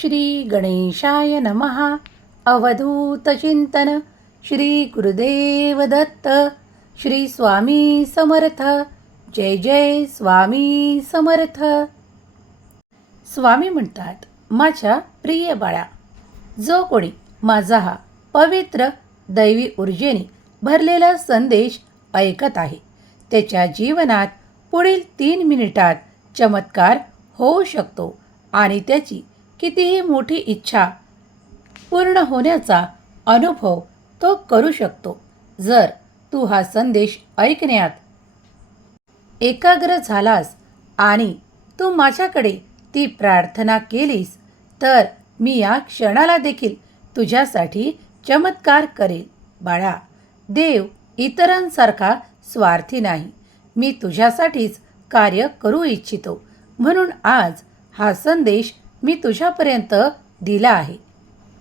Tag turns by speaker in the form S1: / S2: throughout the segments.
S1: श्री गणेशाय नमः. अवधूतचिंतन श्री गुरुदेव दत्त. श्री स्वामी समर्थ. जय जय स्वामी समर्थ. स्वामी म्हणतात माझ्या प्रिय बाळा जो कोणी माझा हा पवित्र दैवी ऊर्जेने भरलेला संदेश ऐकत आहे त्याच्या जीवनात पुढील तीन मिनिटात चमत्कार होऊ शकतो आणि त्याची कितीही मोठी इच्छा पूर्ण होण्याचा अनुभव तो करू शकतो. जर तू हा संदेश ऐकण्यात एकाग्र झालास आणि तू माझ्याकडे ती प्रार्थना केलीस तर मी या क्षणाला देखील तुझ्यासाठी चमत्कार करेल. बाळा देव इतरांसारखा स्वार्थी नाही. मी तुझ्यासाठीच कार्य करू इच्छितो. म्हणून आज हा संदेश मी तुझ्यापर्यंत दिला आहे.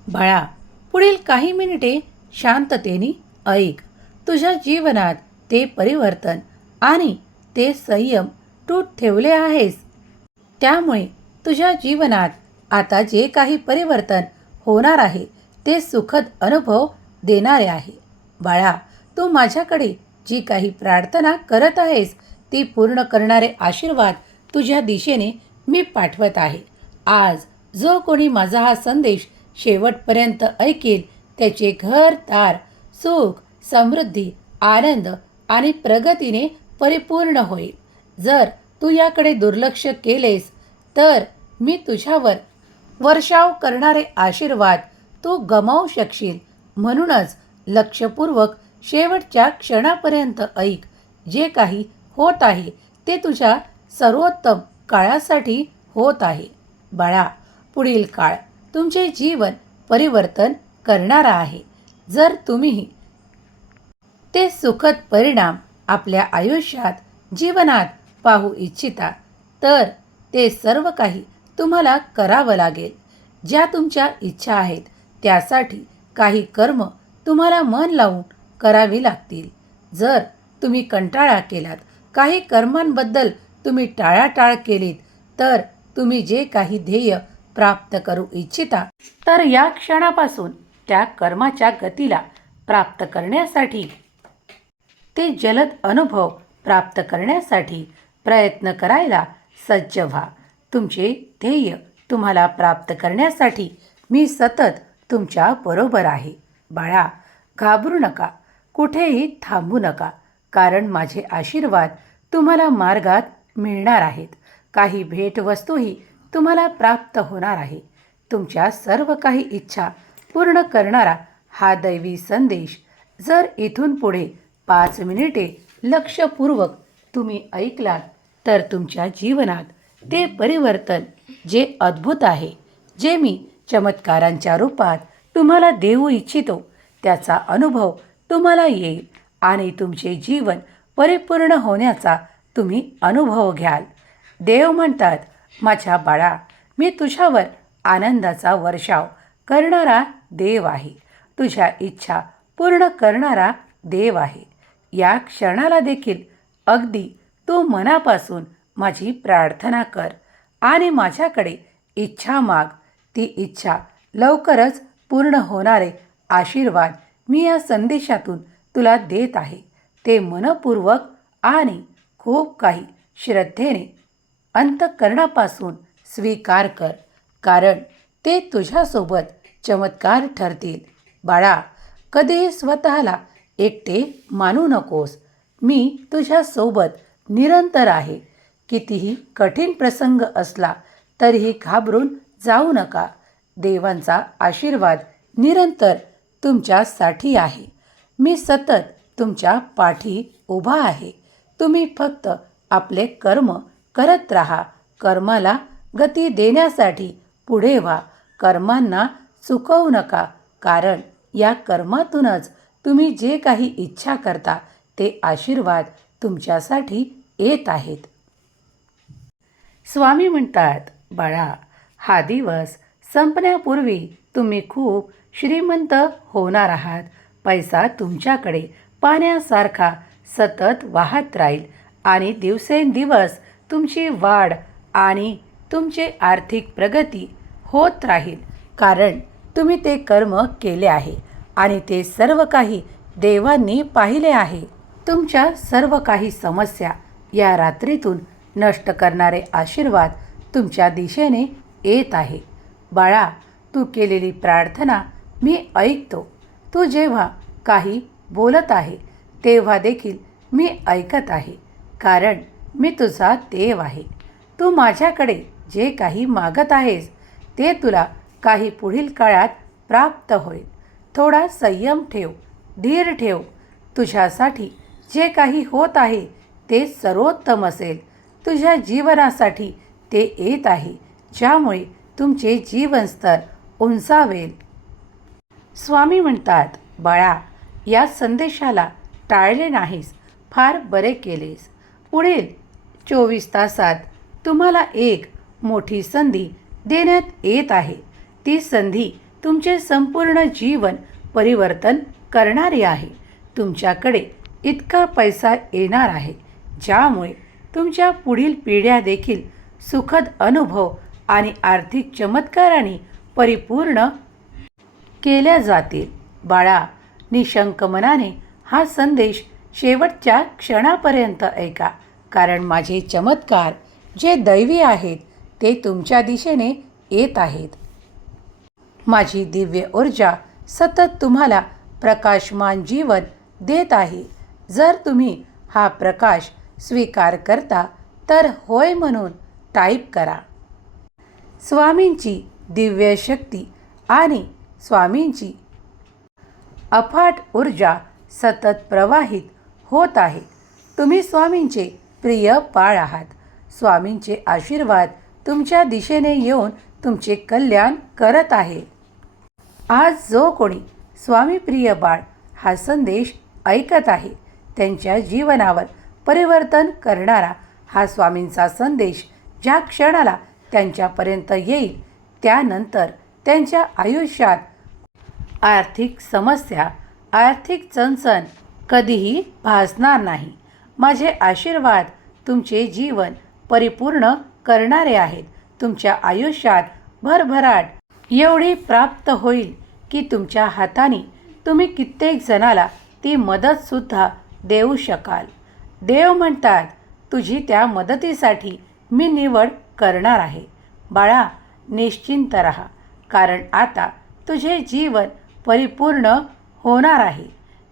S1: बाळा पुढील काही मिनिटे शांततेने ऐक. तुझ्या जीवनात ते परिवर्तन आणि ते संयम तू ठेवले आहेस. त्यामुळे तुझ्या जीवनात आता जे काही परिवर्तन होणार आहे ते सुखद अनुभव देणारे आहे. बाळा तू माझ्याकडे जी काही प्रार्थना करत आहेस ती पूर्ण करणारे आशीर्वाद तुझ्या दिशेने मी पाठवत आहे. आज जो कोणी माझा हा संदेश शेवटपर्यंत ऐकेल त्याचे घर तार सुख समृद्धी आनंद आणि प्रगतीने परिपूर्ण होईल. जर तू याकडे दुर्लक्ष केलेस तर मी तुझ्यावर वर्षाव करणारे आशीर्वाद तू गमावू शकशील. म्हणूनच लक्षपूर्वक शेवटच्या क्षणापर्यंत ऐक. जे काही होत आहे ते तुझ्या सर्वोत्तम काळासाठी होत आहे. बाळा पुढील काळ तुमचे जीवन परिवर्तन करणारा आहे. जर तुम्ही ते सुखद परिणाम आपल्या आयुष्यात जीवनात पाहू इच्छिता तर ते सर्व काही तुम्हाला करावं लागेल. ज्या तुमच्या इच्छा आहेत त्यासाठी काही कर्म तुम्हाला मन लावून करावी लागतील. जर तुम्ही कंटाळा केलात काही कर्मांबद्दल तुम्ही टाळाटाळ केलीत तर तुम्ही जे काही ध्येय प्राप्त करू इच्छिता तर या क्षणापासून त्या कर्माच्या गतीला प्राप्त करण्यासाठी ते जलद अनुभव प्राप्त करण्यासाठी प्रयत्न करायला सज्ज व्हा. तुमचे ध्येय तुम्हाला प्राप्त करण्यासाठी मी सतत तुमच्या बरोबर आहे. बाळा घाबरू नका. कुठेही थांबू नका. कारण माझे आशीर्वाद तुम्हाला मार्गात मिळणार आहेत. काही भेटवस्तूही तुम्हाला प्राप्त होणार आहे. तुमच्या सर्व काही इच्छा पूर्ण करणारा हा दैवी संदेश जर इथून पुढे पाच मिनिटे लक्षपूर्वक तुम्ही ऐकलात तर तुमच्या जीवनात ते परिवर्तन जे अद्भुत आहे जे मी चमत्कारांच्या रूपात तुम्हाला देऊ इच्छितो त्याचा अनुभव तुम्हाला येईल आणि तुमचे जीवन परिपूर्ण होण्याचा तुम्ही अनुभव घ्याल. देव म्हणतात माझ्या बाळा मी तुझ्यावर आनंदाचा वर्षाव करणारा देव आहे. तुझ्या इच्छा पूर्ण करणारा देव आहे. या क्षणाला देखील अगदी तू मनापासून माझी प्रार्थना कर आणि माझ्याकडे इच्छा माग. ती इच्छा लवकरच पूर्ण होणारे आशीर्वाद मी या संदेशातून तुला देत आहे. ते मनपूर्वक आणि खूप काही श्रद्धेने अंतकरणापासून स्वीकार कर कारण ते तुझ्यासोबत चमत्कार ठरतील. बाळा कधीही स्वतःला एकटे मानू नकोस. मी तुझ्यासोबत निरंतर आहे. कितीही कठीण प्रसंग असला तरीही घाबरून जाऊ नका. देवांचा आशीर्वाद निरंतर तुमच्यासाठी आहे. मी सतत तुमच्या पाठी उभा आहे. तुम्ही फक्त आपले कर्म करत राहा. कर्माला गती देण्यासाठी पुढे व्हा. कर्मांना चुकवू नका कारण या कर्मातूनच तुम्ही जे काही इच्छा करता ते आशीर्वाद तुमच्यासाठी येत आहेत. स्वामी म्हणतात बाळा हा दिवस संपण्यापूर्वी तुम्ही खूप श्रीमंत होणार आहात. पैसा तुमच्याकडे पाण्यासारखा सतत वाहत राहील आणि दिवसेंदिवस तुमची वाढ आणि तुमचे आर्थिक प्रगती होत राहील. कारण तुम्ही ते कर्म केले आहे आणि ते सर्व काही देवांनी पाहिले आहे. तुमच्या सर्व काही समस्या या रात्रीतून नष्ट करणारे आशीर्वाद तुमच्या दिशेने येत आहे. बाळा तू केलेली प्रार्थना मी ऐकतो. तू जेव्हा काही बोलत आहे तेव्हा देखील मी ऐकत आहे. कारण मी तुझा देव आहे. तू माझ्याकडे जे काही मागत आहेस ते तुला काही पुढील काळात प्राप्त होईल. थोडा संयम ठेव धीर ठेव. तुझ्यासाठी जे काही होत आहे ते सर्वोत्तम असेल. तुझ्या जीवनासाठी ते येत आहे ज्यामुळे तुमचे जीवनस्तर उंचावेल. स्वामी म्हणतात बाळा या संदेशाला टाळले नाहीस फार बरे केलेस. पुढील चोवीस तासात तुम्हाला एक मोठी संधी देण्यात येत आहे. ती संधी तुमचे संपूर्ण जीवन परिवर्तन करणारी आहे. तुमच्याकडे इतका पैसा येणार आहे ज्यामुळे तुमच्या पुढील पिढ्या देखील सुखद अनुभव आणि आर्थिक चमत्काराने परिपूर्ण केल्या जातील. बाळा निशंक मनाने हा संदेश शेवटच्या क्षणापर्यंत ऐका. कारण माझे चमत्कार जे दैवी आहेत ते तुमच्या दिशेने येत आहेत. माझी दिव्य ऊर्जा सतत तुम्हाला प्रकाशमान जीवन देत आहे. जर तुम्ही हा प्रकाश स्वीकार करता तर होय म्हणून टाईप करा. स्वामींची दिव्य शक्ती आणि स्वामींची अफाट ऊर्जा सतत प्रवाहित होत आहे. तुम्ही स्वामींचे प्रिय बाळ आहात. स्वामींचे आशीर्वाद तुमच्या दिशेने येऊन तुमचे कल्याण करत आहे. आज जो कोणी स्वामी प्रिय बाळ हा संदेश ऐकत आहे त्यांच्या जीवनावर परिवर्तन करणारा हा स्वामींचा संदेश ज्या क्षणाला त्यांच्यापर्यंत येईल त्यानंतर त्यांच्या आयुष्यात आर्थिक समस्या आर्थिक चणचण कधीही भासणार नाही. माझे आशीर्वाद तुमचे जीवन परिपूर्ण करणारे आहेत. तुमच्या आयुष्यात भरभराट एवढी प्राप्त होईल की तुमच्या हाताने तुम्ही कित्येक जणाला ती मदतसुद्धा देऊ शकाल. देव म्हणतात तुझी त्या मदतीसाठी मी निवड करणार आहे. बाळा निश्चिंत रहा कारण आता तुझे जीवन परिपूर्ण होणार आहे.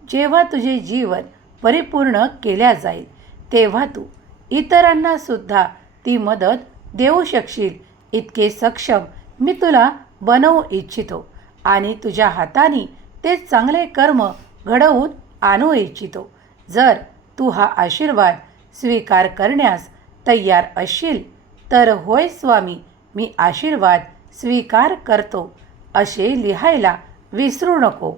S1: जेव्हा तुझे जीवन परिपूर्ण केल्या जाईल. तेव्हा तू इतरांना सुद्धा ती मदत देऊ शकशील. इतके सक्षम मी तुला बनवू इच्छितो आणि तुझ्या हाताने ते चांगले कर्म घडवून आणू इच्छितो. जर तू हा आशीर्वाद स्वीकार करण्यास तयार असशील तर होय स्वामी मी आशीर्वाद स्वीकार करतो असे लिहायला विसरू नको.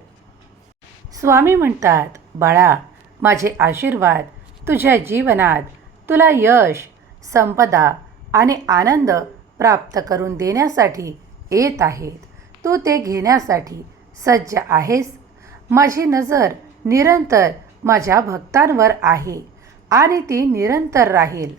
S1: स्वामी म्हणतात बाळा माझे आशीर्वाद तुझ्या जीवनात. तुला यश संपदा आणि आनंद प्राप्त करून देण्यासाठी येत आहेत. तू ते घेण्यासाठी सज्ज आहेस. माझी नजर निरंतर माझ्या भक्तांवर आहे आणि ती निरंतर राहील.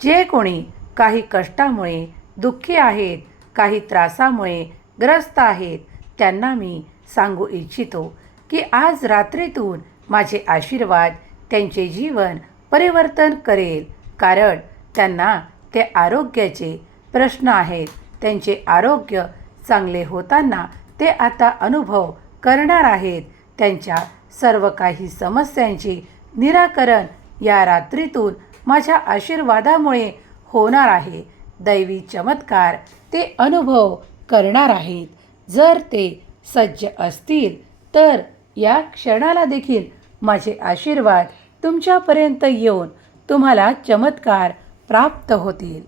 S1: जे कोणी काही कष्टामुळे दुःखी आहेत काही त्रासामुळे ग्रस्त आहेत त्यांना मी सांगू इच्छितो की आज रात्रीतून माझे आशीर्वाद त्यांचे जीवन परिवर्तन करेल. कारण त्यांना ते आरोग्याचे प्रश्न आहेत. त्यांचे आरोग्य चांगले होताना ते आता अनुभव करणार आहेत. त्यांच्या सर्व काही समस्यांचे निराकरण या रात्रीतून माझ्या आशीर्वादामुळे होणार आहे. दैवी चमत्कार ते अनुभव करणार आहेत. जर ते सज्ज असतील तर या क्षणाला देखील माझे आशीर्वाद तुमच्यापर्यंत येऊन तुम्हाला चमत्कार प्राप्त होतील.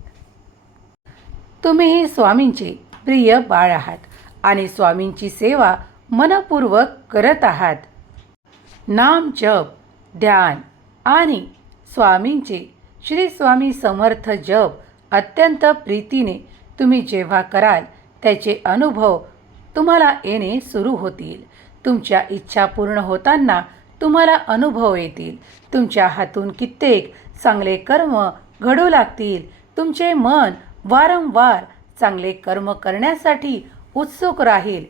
S1: तुम्हीही स्वामींचे प्रिय बाळ आहात आणि स्वामींची सेवा मनपूर्वक करत आहात. नाम जप ध्यान आणि स्वामींचे श्री स्वामी समर्थ जप अत्यंत प्रीतीने तुम्ही जेव्हा कराल त्याचे अनुभव तुम्हाला येणे सुरू होतील. तुमच्या इच्छा पूर्ण होताना तुम्हाला अनुभव येतील. तुमच्या हातून कित्येक चांगले कर्म घडू लागतील. तुमचे मन वारंवार चांगले कर्म करण्यासाठी उत्सुक राहील.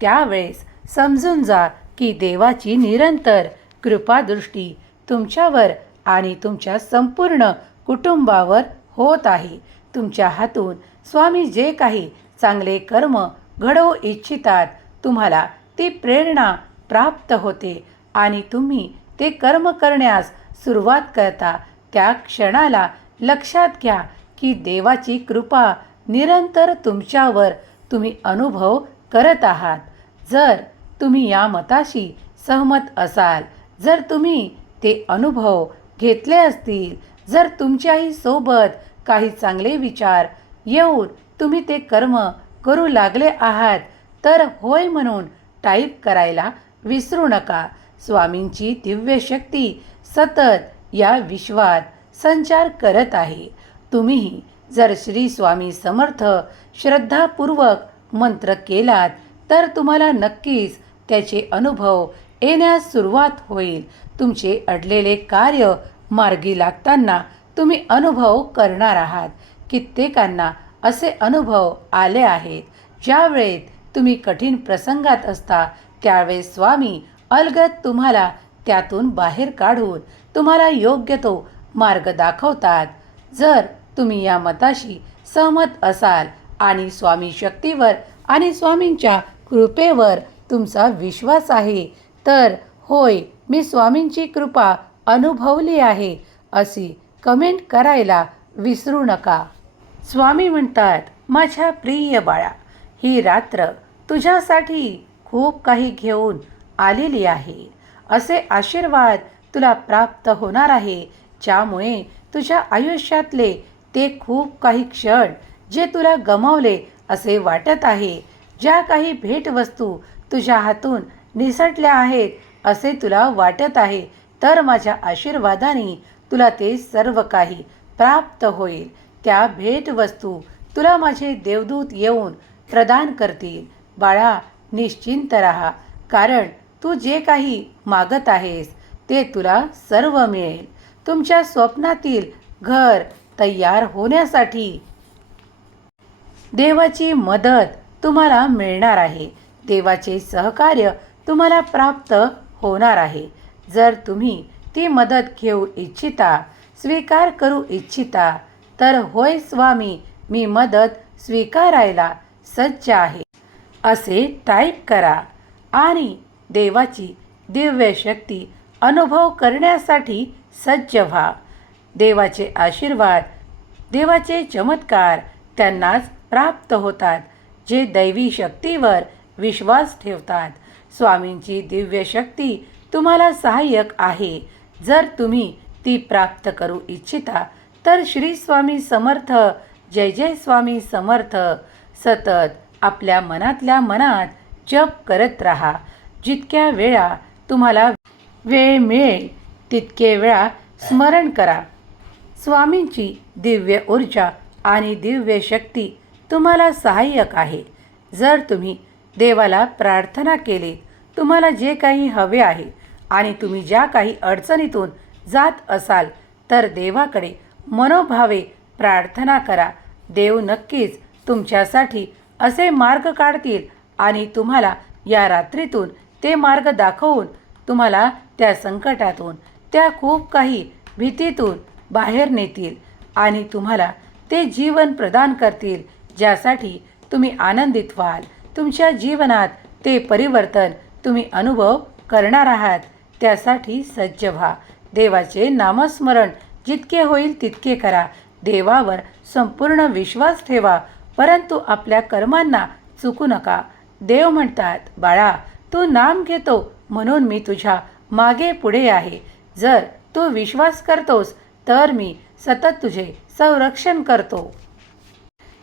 S1: त्यावेळेस समजून जा की देवाची निरंतर कृपादृष्टी तुमच्यावर आणि तुमच्या संपूर्ण कुटुंबावर होत आहे. तुमच्या हातून स्वामी जे काही चांगले कर्म घडवू इच्छितात तुम्हाला ती प्रेरणा प्राप्त होते. आणि तुम्ही ते कर्म करण्यास सुरुवात करता त्या क्षणाला लक्षात घ्या की देवाची कृपा निरंतर तुमच्यावर तुम्ही अनुभव करत आहात. जर तुम्ही या मताशी सहमत असाल जर तुम्ही ते अनुभव घेतले असतील जर तुमच्याही सोबत काही चांगले विचार येऊन तुम्ही ते कर्म करू लागले आहात तर होय म्हणून टाईप करायला विसरू नका. स्वामींची दिव्य शक्ती सतत या विश्वात संचार करत आहे. तुम्हीही जर श्री स्वामी समर्थ श्रद्धापूर्वक मंत्र केलात तर तुम्हाला नक्कीच त्याचे अनुभव येण्यास सुरुवात होईल. तुमचे अडलेले कार्य मार्गी लागताना तुम्ही अनुभव करणार आहात. कित्येकांना असे अनुभव आले आहेत. ज्यावेळेत तुम्ही कठीण प्रसंगात असता त्यावेळेस स्वामी अलगद तुम्हाला त्यातून बाहेर काढून तुम्हाला योग्य तो मार्ग दाखवतात. जर तुम्ही या मताशी सहमत असाल आणि स्वामी शक्तीवर आणि स्वामींच्या कृपेवर तुमचा विश्वास आहे तर होय मी स्वामींची कृपा अनुभवली आहे अशी कमेंट करायला विसरू नका. स्वामी म्हणतात माझ्या प्रिय बाळा ही रात्र तुझ्यासाठी खूप काही घेऊन आलेली आहे. असे आशीर्वाद तुला प्राप्त होणार आहे. ज्यामुळे तुझ्या आयुष्यातले ते खूप काही क्षण जे तुला गमावले असे वाटत आहे. ज्या काही भेटवस्तू तुझ्या हातून निसटल्या आहेत असे तुला वाटत आहे तर माझ्या आशीर्वादाने तुला ते सर्व काही प्राप्त होईल. त्या भेटवस्तू तुला माझे देवदूत येऊन प्रदान करतील. बाळा निश्चिंत राहा. कारण तू जे काही मागत आहेस ते तुला सर्व मिळेल. तुमच्या स्वप्नातील घर तयार होण्यासाठी देवाची मदत तुम्हाला मिळणार आहे. देवाचे सहकार्य तुम्हाला प्राप्त होणार आहे. जर तुम्ही ती मदत घेऊ इच्छिता स्वीकार करू इच्छिता तर होय स्वामी मी मदत स्वीकारायला सज्ज आहे. असे टाईप करा आणि देवाची दिव्य शक्ती अनुभव करण्यासाठी सज्ज व्हा. देवाचे आशीर्वाद देवाचे चमत्कार त्यांनाच प्राप्त होतात जे दैवी शक्तीवर विश्वास ठेवतात. स्वामींची दिव्य शक्ती तुम्हाला सहाय्यक आहे. जर तुम्ही ती प्राप्त करू इच्छिता तर श्री स्वामी समर्थ जय जय स्वामी समर्थ. सतत आपल्या मनातल्या मनात जप करत राहा. जितक्या वेळा तुम्हाला वेळ मिळेल तितके वेळा स्मरण करा. स्वामींची दिव्य ऊर्जा आणि दिव्य शक्ती तुम्हाला सहाय्यक आहे. जर तुम्ही देवाला प्रार्थना केली तुम्हाला जे काही हवे आहे आणि तुम्ही ज्या काही अडचणीतून जात असाल तर देवाकडे मनोभावे प्रार्थना करा. देव नक्कीच तुमच्यासाठी असे मार्ग काढतील आणि तुम्हाला या रात्रीतून ते मार्ग दाखवून तुम्हाला त्या संकटातून त्या खूप काही भीतीतून बाहेर नेतील आणि तुम्हाला ते जीवन प्रदान करतील ज्यासाठी तुम्ही आनंदित व्हाल. तुमच्या जीवनात ते परिवर्तन तुम्ही अनुभव करणार आहात. त्यासाठी सज्ज व्हा. देवाचे नामस्मरण जितके होईल तितके करा. देवावर संपूर्ण विश्वास ठेवा परंतु आपल्या कर्मांना चुकू नका. देव म्हणतात बाळा तू नाम घेतो म्हणून मी तुझ्या मागे पुढे आहे. जर तू विश्वास करतोस तर मी सतत तुझे संरक्षण करतो.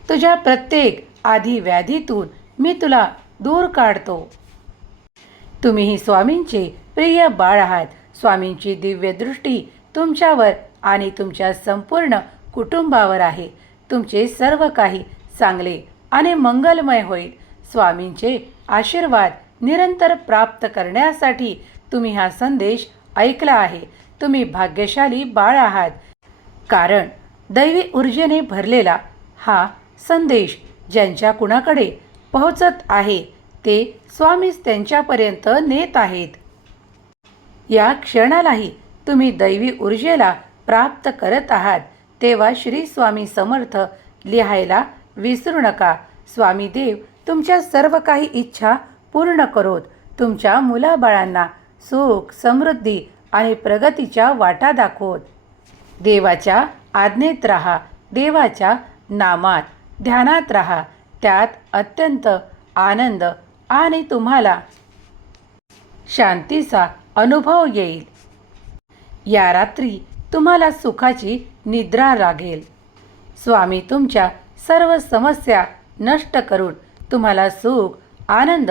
S1: तुझ्या प्रत्येक आधी व्याधीतून मी तुला दूर काढतो. तुम्हीही स्वामींचे प्रिय बाळ आहात. स्वामींची दिव्य दृष्टी तुमच्यावर आणि तुमच्या संपूर्ण कुटुंबावर आहे. तुमचे सर्व काही चांगले आणि मंगलमय होईल. स्वामींचे आशीर्वाद निरंतर प्राप्त करण्यासाठी तुम्ही हा संदेश ऐकला आहे. तुम्ही भाग्यशाली बाळ आहात. कारण दैवी ऊर्जेने भरलेला हा संदेश ज्यांच्या कुणाकडे पोहोचत आहे ते स्वामीच त्यांच्यापर्यंत नेत आहेत. या क्षणालाही तुम्ही दैवी ऊर्जेला प्राप्त करत आहात तेव्हा श्री स्वामी समर्थ लिहायला विसरू नका. स्वामी देव तुमच्या सर्व काही इच्छा पूर्ण करोत. तुमच्या मुलाबाळांना सुख समृद्धी आणि प्रगतीच्या वाटा दाखवत. देवाच्या आज्ञेत राहा देवाच्या नामात ध्यानात राहा. त्यात अत्यंत आनंद आणि तुम्हाला शांतीचा अनुभव येईल. या रात्री तुम्हाला सुखाची निद्रा लागेल. स्वामी तुमच्या सर्व समस्या नष्ट करून तुम्हाला सुख आनंद